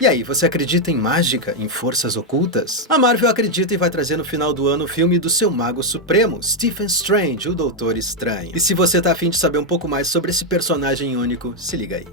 E aí, você acredita em mágica, em forças ocultas? A Marvel acredita e vai trazer no final do ano o filme do seu mago supremo, Stephen Strange, o Doutor Estranho. E se você tá a fim de saber um pouco mais sobre esse personagem único, se liga aí.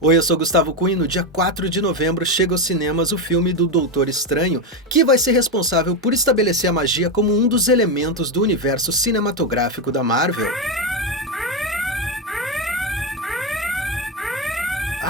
Oi, eu sou Gustavo Cunha e no dia 4 de novembro chega aos cinemas o filme do Doutor Estranho, que vai ser responsável por estabelecer a magia como um dos elementos do universo cinematográfico da Marvel.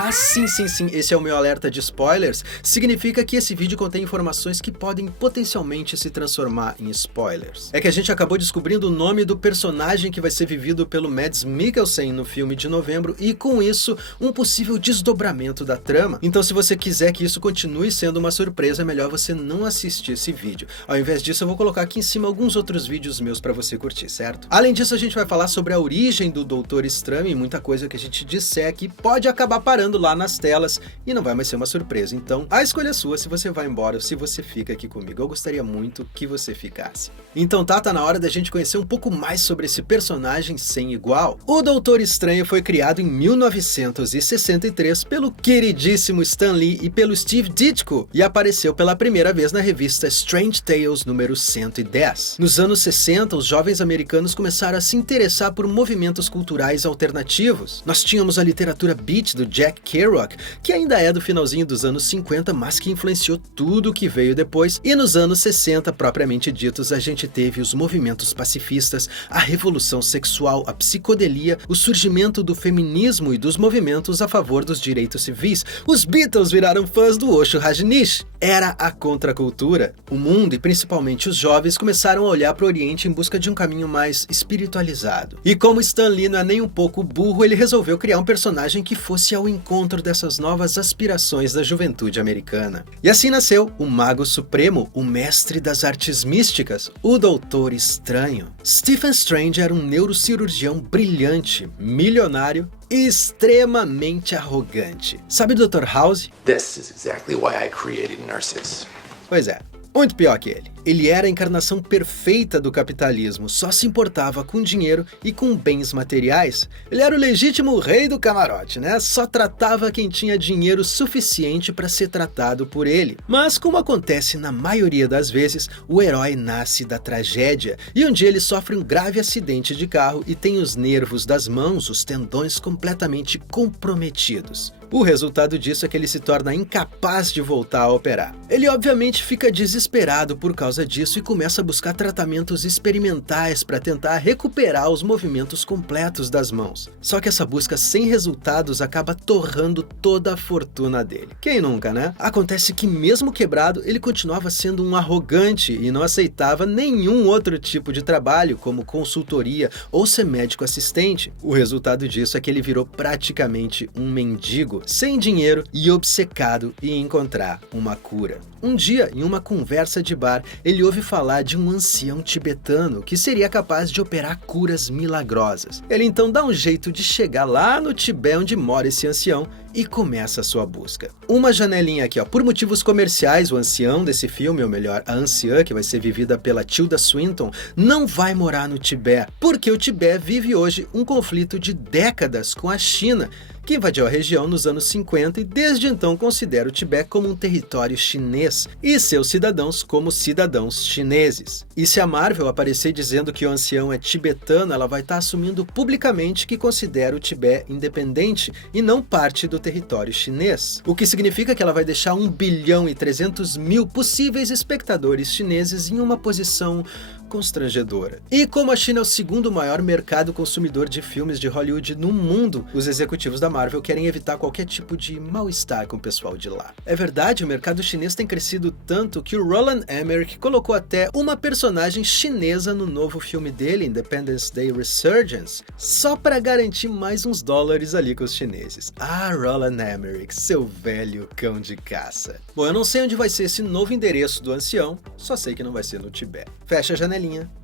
Ah, sim, esse é o meu alerta de spoilers. Significa que esse vídeo contém informações que podem potencialmente se transformar em spoilers. É que a gente acabou descobrindo o nome do personagem que vai ser vivido pelo Mads Mikkelsen no filme de novembro e, com isso, um possível desdobramento da trama. Então, se você quiser que isso continue sendo uma surpresa, é melhor você não assistir esse vídeo. Ao invés disso, eu vou colocar aqui em cima alguns outros vídeos meus pra você curtir, certo? Além disso, a gente vai falar sobre a origem do Doutor Estranho e muita coisa que a gente disser aqui pode acabar parando lá nas telas e não vai mais ser uma surpresa. Então, a escolha é sua se você vai embora ou se você fica aqui comigo. Eu gostaria muito que você ficasse. Então tá na hora da gente conhecer um pouco mais sobre esse personagem sem igual. O Doutor Estranho foi criado em 1963 pelo queridíssimo Stan Lee e pelo Steve Ditko e apareceu pela primeira vez na revista Strange Tales número 110. Nos anos 60, os jovens americanos começaram a se interessar por movimentos culturais alternativos. Nós tínhamos a literatura beat do Jack Kerouac, que ainda é do finalzinho dos anos 50, mas que influenciou tudo o que veio depois, e nos anos 60, propriamente ditos, a gente teve os movimentos pacifistas, a revolução sexual, a psicodelia, o surgimento do feminismo e dos movimentos a favor dos direitos civis. Os Beatles viraram fãs do Osho Rajneesh. Era a contracultura. O mundo, e principalmente os jovens, começaram a olhar para o Oriente em busca de um caminho mais espiritualizado. E como Stan Lee não é nem um pouco burro, ele resolveu criar um personagem que fosse ao encontro dessas novas aspirações da juventude americana. E assim nasceu o Mago Supremo, o mestre das artes místicas, o Doutor Estranho. Stephen Strange era um neurocirurgião brilhante, milionário e extremamente arrogante. Sabe o Dr. House? This is exactly why I created nurses. Pois é. Muito pior que ele. Ele era a encarnação perfeita do capitalismo, só se importava com dinheiro e com bens materiais. Ele era o legítimo rei do camarote, né? Só tratava quem tinha dinheiro suficiente para ser tratado por ele. Mas, como acontece na maioria das vezes, o herói nasce da tragédia e um dia ele sofre um grave acidente de carro e tem os nervos das mãos, os tendões completamente comprometidos. O resultado disso é que ele se torna incapaz de voltar a operar. Ele obviamente fica desesperado por causa disso e começa a buscar tratamentos experimentais para tentar recuperar os movimentos completos das mãos. Só que essa busca sem resultados acaba torrando toda a fortuna dele. Quem nunca, né? Acontece que mesmo quebrado, ele continuava sendo um arrogante e não aceitava nenhum outro tipo de trabalho, como consultoria ou ser médico assistente. O resultado disso é que ele virou praticamente um mendigo, sem dinheiro e obcecado em encontrar uma cura. Um dia, em uma conversa de bar, ele ouve falar de um ancião tibetano que seria capaz de operar curas milagrosas. Ele então dá um jeito de chegar lá no Tibete onde mora esse ancião e começa a sua busca. Uma janelinha aqui, ó. Por motivos comerciais, o ancião desse filme, ou melhor, a anciã, que vai ser vivida pela Tilda Swinton, não vai morar no Tibete, porque o Tibete vive hoje um conflito de décadas com a China, que invadiu a região nos anos 50 e desde então considera o Tibete como um território chinês e seus cidadãos como cidadãos chineses. E se a Marvel aparecer dizendo que o ancião é tibetano, ela vai estar assumindo publicamente que considera o Tibete independente e não parte do território chinês. O que significa que ela vai deixar 1 bilhão e 300 mil possíveis espectadores chineses em uma posição constrangedora. E como a China é o segundo maior mercado consumidor de filmes de Hollywood no mundo, os executivos da Marvel querem evitar qualquer tipo de mal-estar com o pessoal de lá. É verdade, o mercado chinês tem crescido tanto que o Roland Emmerich colocou até uma personagem chinesa no novo filme dele, Independence Day Resurgence, só para garantir mais uns dólares ali com os chineses. Ah, Roland Emmerich, seu velho cão de caça. Bom, eu não sei onde vai ser esse novo endereço do ancião, só sei que não vai ser no Tibete. Fecha a janelinha.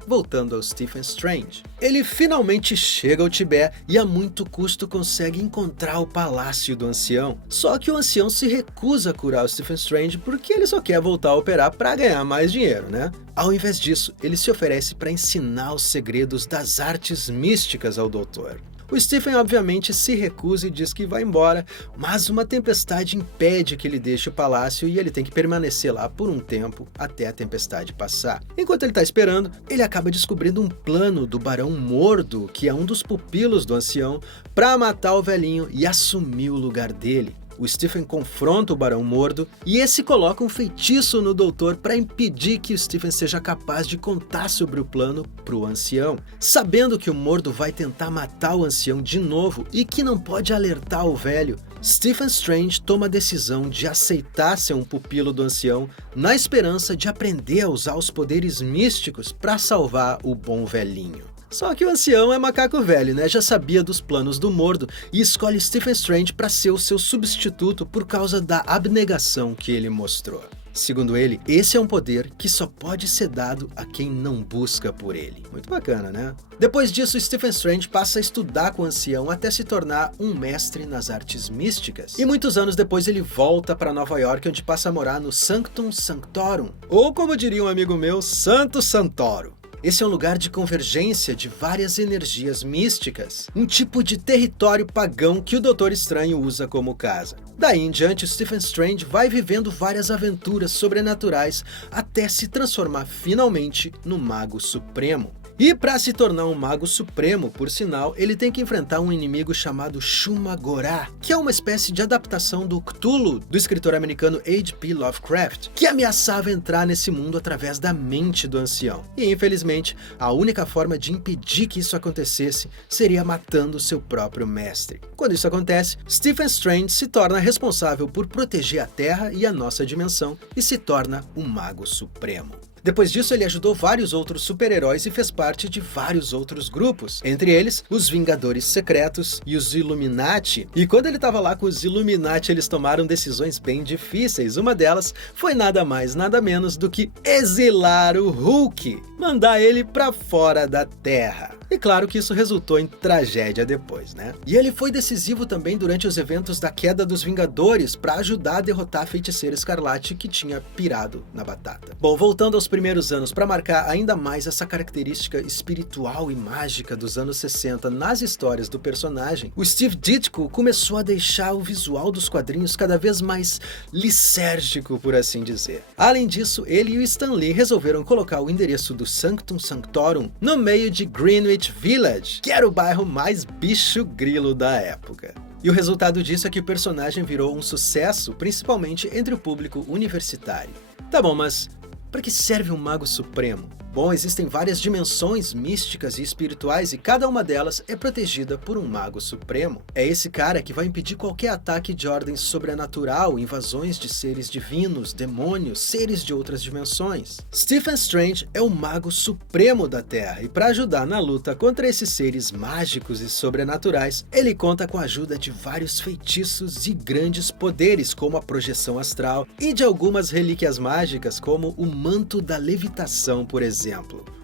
Voltando ao Stephen Strange. Ele finalmente chega ao Tibete e a muito custo consegue encontrar o palácio do ancião. Só que o ancião se recusa a curar o Stephen Strange porque ele só quer voltar a operar para ganhar mais dinheiro, né? Ao invés disso, ele se oferece para ensinar os segredos das artes místicas ao doutor. O Stephen obviamente se recusa e diz que vai embora, mas uma tempestade impede que ele deixe o palácio e ele tem que permanecer lá por um tempo até a tempestade passar. Enquanto ele está esperando, ele acaba descobrindo um plano do Barão Mordo, que é um dos pupilos do ancião, para matar o velhinho e assumir o lugar dele. O Stephen confronta o Barão Mordo e esse coloca um feitiço no doutor para impedir que o Stephen seja capaz de contar sobre o plano para o ancião. Sabendo que o Mordo vai tentar matar o ancião de novo e que não pode alertar o velho, Stephen Strange toma a decisão de aceitar ser um pupilo do ancião na esperança de aprender a usar os poderes místicos para salvar o bom velhinho. Só que o ancião é macaco velho, né? Já sabia dos planos do Mordo e escolhe Stephen Strange para ser o seu substituto por causa da abnegação que ele mostrou. Segundo ele, esse é um poder que só pode ser dado a quem não busca por ele. Muito bacana, né? Depois disso, Stephen Strange passa a estudar com o ancião até se tornar um mestre nas artes místicas. E muitos anos depois ele volta para Nova York, onde passa a morar no Sanctum Sanctorum, ou como diria um amigo meu, Santo Santoro. Esse é um lugar de convergência de várias energias místicas, um tipo de território pagão que o Doutor Estranho usa como casa. Daí em diante, Stephen Strange vai vivendo várias aventuras sobrenaturais até se transformar finalmente no Mago Supremo. E para se tornar um Mago Supremo, por sinal, ele tem que enfrentar um inimigo chamado Shuma-Gorath, que é uma espécie de adaptação do Cthulhu, do escritor americano H.P. Lovecraft, que ameaçava entrar nesse mundo através da mente do ancião. E infelizmente, a única forma de impedir que isso acontecesse seria matando seu próprio mestre. Quando isso acontece, Stephen Strange se torna responsável por proteger a Terra e a nossa dimensão e se torna o Mago Supremo. Depois disso, ele ajudou vários outros super-heróis e fez parte de vários outros grupos, entre eles os Vingadores Secretos e os Illuminati. E quando ele estava lá com os Illuminati, eles tomaram decisões bem difíceis. Uma delas foi nada mais, nada menos do que exilar o Hulk, mandar ele para fora da Terra. E claro que isso resultou em tragédia depois, né? E ele foi decisivo também durante os eventos da queda dos Vingadores para ajudar a derrotar a Feiticeira Escarlate que tinha pirado na batata. Bom, voltando aos primeiros anos, para marcar ainda mais essa característica espiritual e mágica dos anos 60 nas histórias do personagem, o Steve Ditko começou a deixar o visual dos quadrinhos cada vez mais lisérgico, por assim dizer. Além disso, ele e o Stan Lee resolveram colocar o endereço do Sanctum Sanctorum no meio de Greenwich Village, que era o bairro mais bicho grilo da época. E o resultado disso é que o personagem virou um sucesso, principalmente entre o público universitário. Tá bom, mas para que serve um Mago Supremo? Bom, existem várias dimensões místicas e espirituais e cada uma delas é protegida por um Mago Supremo. É esse cara que vai impedir qualquer ataque de ordem sobrenatural, invasões de seres divinos, demônios, seres de outras dimensões. Stephen Strange é o Mago Supremo da Terra e para ajudar na luta contra esses seres mágicos e sobrenaturais, ele conta com a ajuda de vários feitiços e grandes poderes, como a projeção astral e de algumas relíquias mágicas, como o Manto da Levitação, por exemplo.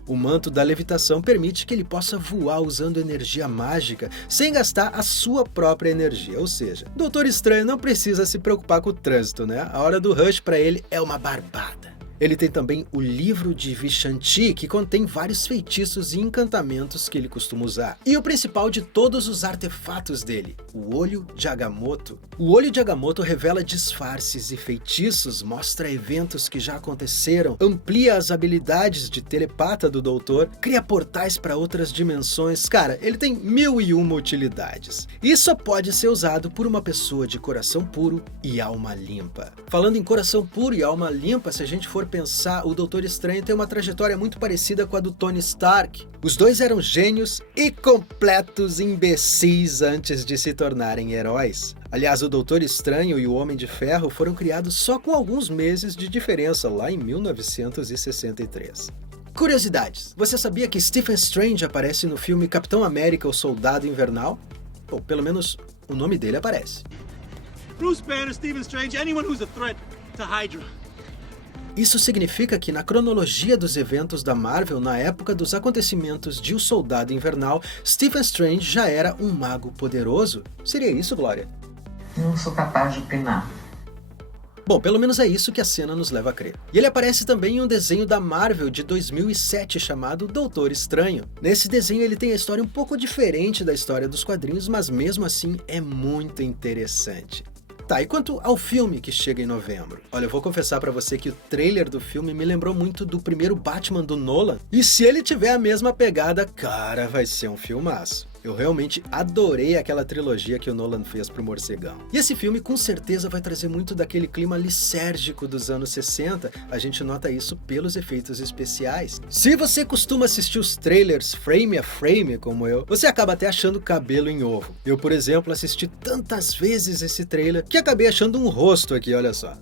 O Manto da Levitação permite que ele possa voar usando energia mágica sem gastar a sua própria energia, ou seja, o Doutor Estranho não precisa se preocupar com o trânsito, né? A hora do rush para ele é uma barbada. Ele tem também o livro de Vishanti, que contém vários feitiços e encantamentos que ele costuma usar. E o principal de todos os artefatos dele, o Olho de Agamotto. O Olho de Agamotto revela disfarces e feitiços, mostra eventos que já aconteceram, amplia as habilidades de telepata do doutor, cria portais para outras dimensões. Cara, ele tem 1001 utilidades. E só pode ser usado por uma pessoa de coração puro e alma limpa. Falando em coração puro e alma limpa, se a gente for pensar, o Doutor Estranho tem uma trajetória muito parecida com a do Tony Stark. Os dois eram gênios e completos imbecis antes de se tornarem heróis. Aliás, o Doutor Estranho e o Homem de Ferro foram criados só com alguns meses de diferença, lá em 1963. Curiosidades. Você sabia que Stephen Strange aparece no filme Capitão América, o Soldado Invernal? Ou pelo menos o nome dele aparece. Bruce Banner, Stephen Strange, anyone who's a threat to Hydra. Isso significa que na cronologia dos eventos da Marvel, na época dos acontecimentos de O Soldado Invernal, Stephen Strange já era um mago poderoso? Seria isso, Glória? Não sou capaz de opinar. Bom, pelo menos é isso que a cena nos leva a crer. E ele aparece também em um desenho da Marvel de 2007 chamado Doutor Estranho. Nesse desenho ele tem a história um pouco diferente da história dos quadrinhos, mas mesmo assim é muito interessante. Tá, e quanto ao filme que chega em novembro? Olha, eu vou confessar pra você que o trailer do filme me lembrou muito do primeiro Batman do Nolan, e se ele tiver a mesma pegada, cara, vai ser um filmaço. Eu realmente adorei aquela trilogia que o Nolan fez pro Morcegão. E esse filme com certeza vai trazer muito daquele clima lisérgico dos anos 60, a gente nota isso pelos efeitos especiais. Se você costuma assistir os trailers frame a frame como eu, você acaba até achando cabelo em ovo. Eu, por exemplo, assisti tantas vezes esse trailer que acabei achando um rosto aqui, olha só.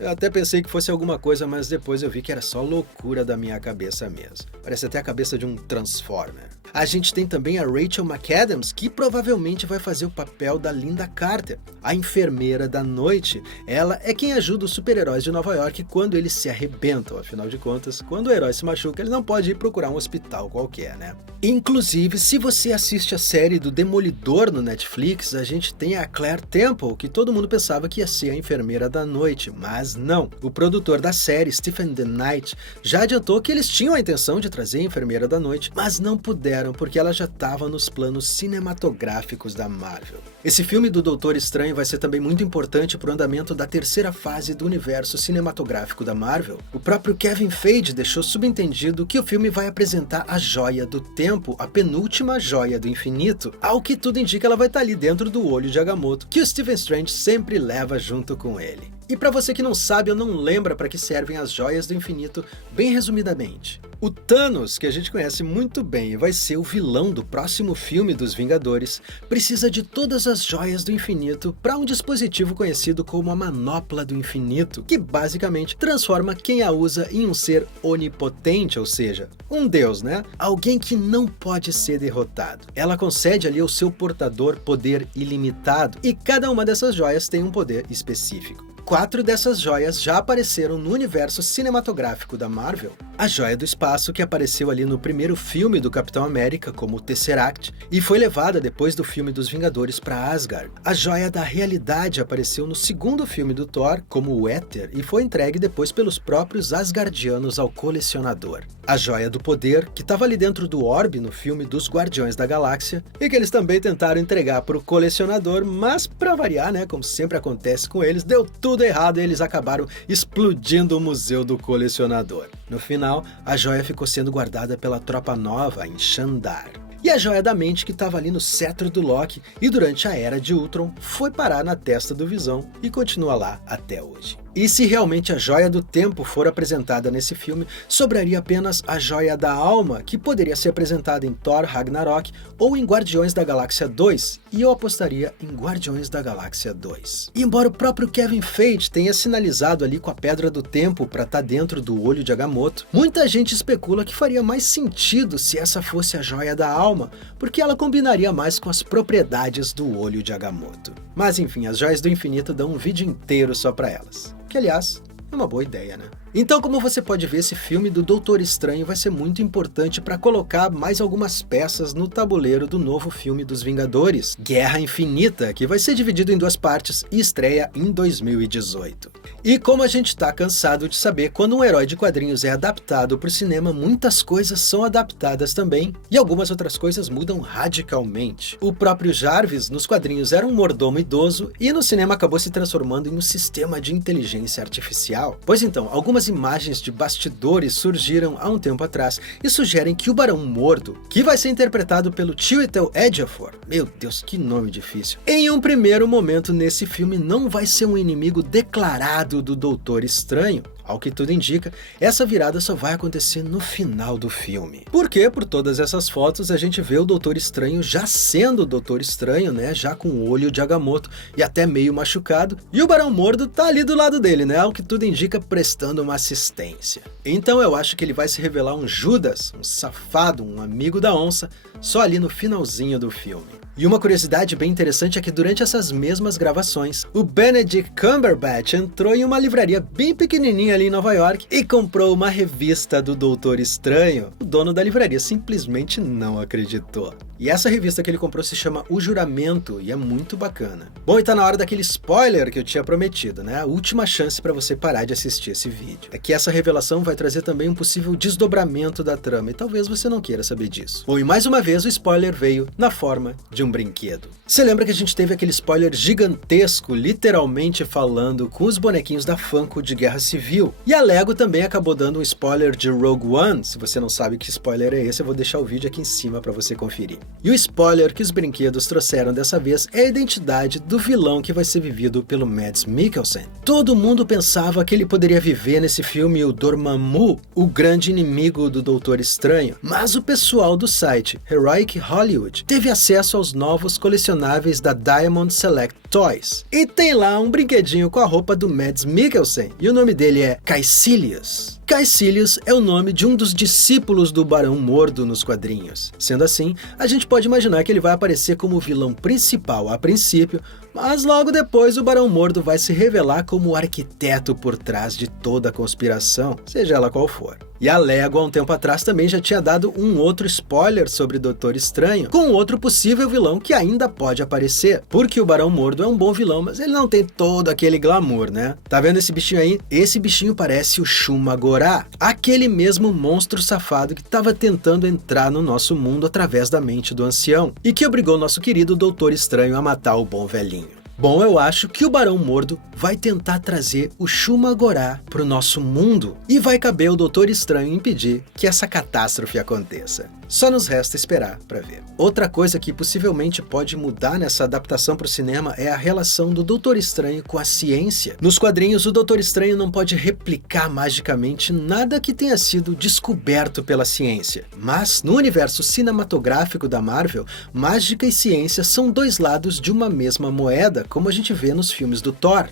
Eu até pensei que fosse alguma coisa, mas depois eu vi que era só loucura da minha cabeça mesmo. Parece até a cabeça de um Transformer. A gente tem também a Rachel McAdams, que provavelmente vai fazer o papel da Linda Carter, a enfermeira da noite. Ela é quem ajuda os super-heróis de Nova York quando eles se arrebentam. Afinal de contas, quando o herói se machuca, ele não pode ir procurar um hospital qualquer, né? Inclusive, se você assiste a série do Demolidor no Netflix, a gente tem a Claire Temple, que todo mundo pensava que ia ser a enfermeira da noite, mas não. O produtor da série, Stephen DeKnight, já adiantou que eles tinham a intenção de trazer a enfermeira da noite, mas não puderam porque ela já estava nos planos cinematográficos da Marvel. Esse filme do Doutor Estranho vai ser também muito importante para o andamento da terceira fase do universo cinematográfico da Marvel. O próprio Kevin Feige deixou subentendido que o filme vai apresentar a Joia do Tempo, a penúltima Joia do Infinito. Ao que tudo indica, ela vai estar ali dentro do olho de Agamotto, que o Stephen Strange sempre leva junto com ele. E para você que não sabe ou não lembra para que servem as Joias do Infinito, bem resumidamente, o Thanos, que a gente conhece muito bem e vai ser o vilão do próximo filme dos Vingadores, precisa de todas as Joias do Infinito para um dispositivo conhecido como a Manopla do Infinito, que basicamente transforma quem a usa em um ser onipotente, ou seja, um deus, né? Alguém que não pode ser derrotado. Ela concede ali ao seu portador poder ilimitado, e cada uma dessas joias tem um poder específico. 4 dessas joias já apareceram no universo cinematográfico da Marvel. A Joia do Espaço, que apareceu ali no primeiro filme do Capitão América como Tesseract, e foi levada depois do filme dos Vingadores para Asgard. A Joia da Realidade apareceu no segundo filme do Thor como o Éter e foi entregue depois pelos próprios Asgardianos ao colecionador. A Joia do Poder, que estava ali dentro do orbe no filme dos Guardiões da Galáxia, e que eles também tentaram entregar para o colecionador, mas para variar, né, como sempre acontece com eles, deu tudo errado e eles acabaram explodindo o museu do colecionador. No final, a joia ficou sendo guardada pela Tropa Nova em Xandar. E a Joia da Mente, que estava ali no cetro do Loki e durante a Era de Ultron, foi parar na testa do Visão e continua lá até hoje. E se realmente a Joia do Tempo for apresentada nesse filme, sobraria apenas a Joia da Alma, que poderia ser apresentada em Thor Ragnarok ou em Guardiões da Galáxia 2, e eu apostaria em Guardiões da Galáxia 2. E embora o próprio Kevin Feige tenha sinalizado ali com a Pedra do Tempo para estar dentro do olho de Agamotto, muita gente especula que faria mais sentido se essa fosse a Joia da Alma, porque ela combinaria mais com as propriedades do olho de Agamotto. Mas enfim, as Joias do Infinito dão um vídeo inteiro só para elas. Que, aliás, é uma boa ideia, né? Então, como você pode ver, esse filme do Doutor Estranho vai ser muito importante para colocar mais algumas peças no tabuleiro do novo filme dos Vingadores, Guerra Infinita, que vai ser dividido em 2 partes e estreia em 2018. E como a gente tá cansado de saber, quando um herói de quadrinhos é adaptado para o cinema, muitas coisas são adaptadas também, e algumas outras coisas mudam radicalmente. O próprio Jarvis, nos quadrinhos, era um mordomo idoso, e no cinema acabou se transformando em um sistema de inteligência artificial. Pois então, algumas imagens de bastidores surgiram há um tempo atrás e sugerem que o Barão Mordo, que vai ser interpretado pelo Chiwetel Ejiofor, meu Deus, que nome difícil, em um primeiro momento nesse filme não vai ser um inimigo declarado do Doutor Estranho. Ao que tudo indica, essa virada só vai acontecer no final do filme. Porque, por todas essas fotos, a gente vê o Doutor Estranho já sendo o Doutor Estranho, né? Já com o olho de Agamotto e até meio machucado. E o Barão Mordo tá ali do lado dele, né? Ao que tudo indica, prestando uma assistência. Então eu acho que ele vai se revelar um Judas, um safado, um amigo da onça, só ali no finalzinho do filme. E uma curiosidade bem interessante é que durante essas mesmas gravações, o Benedict Cumberbatch entrou em uma livraria bem pequenininha ali em Nova York e comprou uma revista do Doutor Estranho. O dono da livraria simplesmente não acreditou. E essa revista que ele comprou se chama O Juramento e é muito bacana. Bom, e tá na hora daquele spoiler que eu tinha prometido, né? A última chance para você parar de assistir esse vídeo. É que essa revelação vai trazer também um possível desdobramento da trama e talvez você não queira saber disso. Bom, e mais uma vez o spoiler veio na forma de um brinquedo. Você lembra que a gente teve aquele spoiler gigantesco, literalmente falando com os bonequinhos da Funko de Guerra Civil? E a Lego também acabou dando um spoiler de Rogue One. Se você não sabe que spoiler é esse, eu vou deixar o vídeo aqui em cima para você conferir. E o spoiler que os brinquedos trouxeram dessa vez é a identidade do vilão que vai ser vivido pelo Mads Mikkelsen. Todo mundo pensava que ele poderia viver nesse filme o Dormammu, o grande inimigo do Doutor Estranho, mas o pessoal do site Heroic Hollywood teve acesso aos novos colecionáveis da Diamond Select Toys. E tem lá um brinquedinho com a roupa do Mads Mikkelsen, e o nome dele é Caecilius. Caecilius é o nome de um dos discípulos do Barão Mordo nos quadrinhos. Sendo assim, a gente pode imaginar que ele vai aparecer como o vilão principal a princípio, mas logo depois o Barão Mordo vai se revelar como o arquiteto por trás de toda a conspiração, seja ela qual for. E a Lego, há um tempo atrás, também já tinha dado um outro spoiler sobre Doutor Estranho, com outro possível vilão que ainda pode aparecer, porque o Barão Mordo é um bom vilão, mas ele não tem todo aquele glamour, né? Tá vendo esse bichinho aí? Esse bichinho parece o Shuma-Gorath, aquele mesmo monstro safado que estava tentando entrar no nosso mundo através da mente do ancião, e que obrigou nosso querido Doutor Estranho a matar o bom velhinho. Bom, eu acho que o Barão Mordo vai tentar trazer o Shuma-Gorath pro nosso mundo e vai caber ao Doutor Estranho impedir que essa catástrofe aconteça. Só nos resta esperar para ver. Outra coisa que possivelmente pode mudar nessa adaptação para o cinema é a relação do Doutor Estranho com a ciência. Nos quadrinhos, o Doutor Estranho não pode replicar magicamente nada que tenha sido descoberto pela ciência. Mas, no universo cinematográfico da Marvel, mágica e ciência são dois lados de uma mesma moeda, como a gente vê nos filmes do Thor.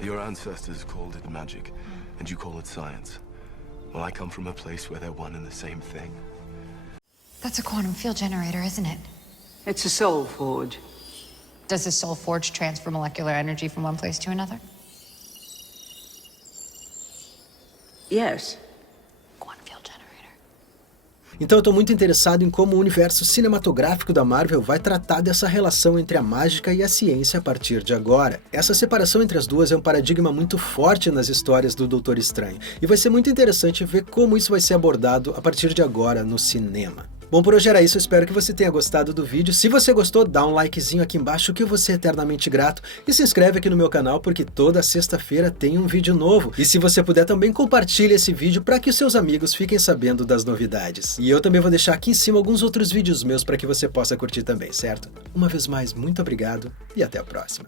Your ancestors called it magic, and you call it science. Well, I come from a place where they're one and the same thing. That's a quantum field generator, isn't it? It's a soul forge. Does the soul forge transfer molecular energy from one place to another? Yes. Quantum field generator. Então eu tô muito interessado em como o universo cinematográfico da Marvel vai tratar dessa relação entre a mágica e a ciência a partir de agora. Essa separação entre as duas é um paradigma muito forte nas histórias do Doutor Estranho, e vai ser muito interessante ver como isso vai ser abordado a partir de agora no cinema. Bom, por hoje era isso, eu espero que você tenha gostado do vídeo. Se você gostou, dá um likezinho aqui embaixo que eu vou ser eternamente grato. E se inscreve aqui no meu canal porque toda sexta-feira tem um vídeo novo. E se você puder também compartilhe esse vídeo para que os seus amigos fiquem sabendo das novidades. E eu também vou deixar aqui em cima alguns outros vídeos meus para que você possa curtir também, certo? Uma vez mais, muito obrigado e até a próxima.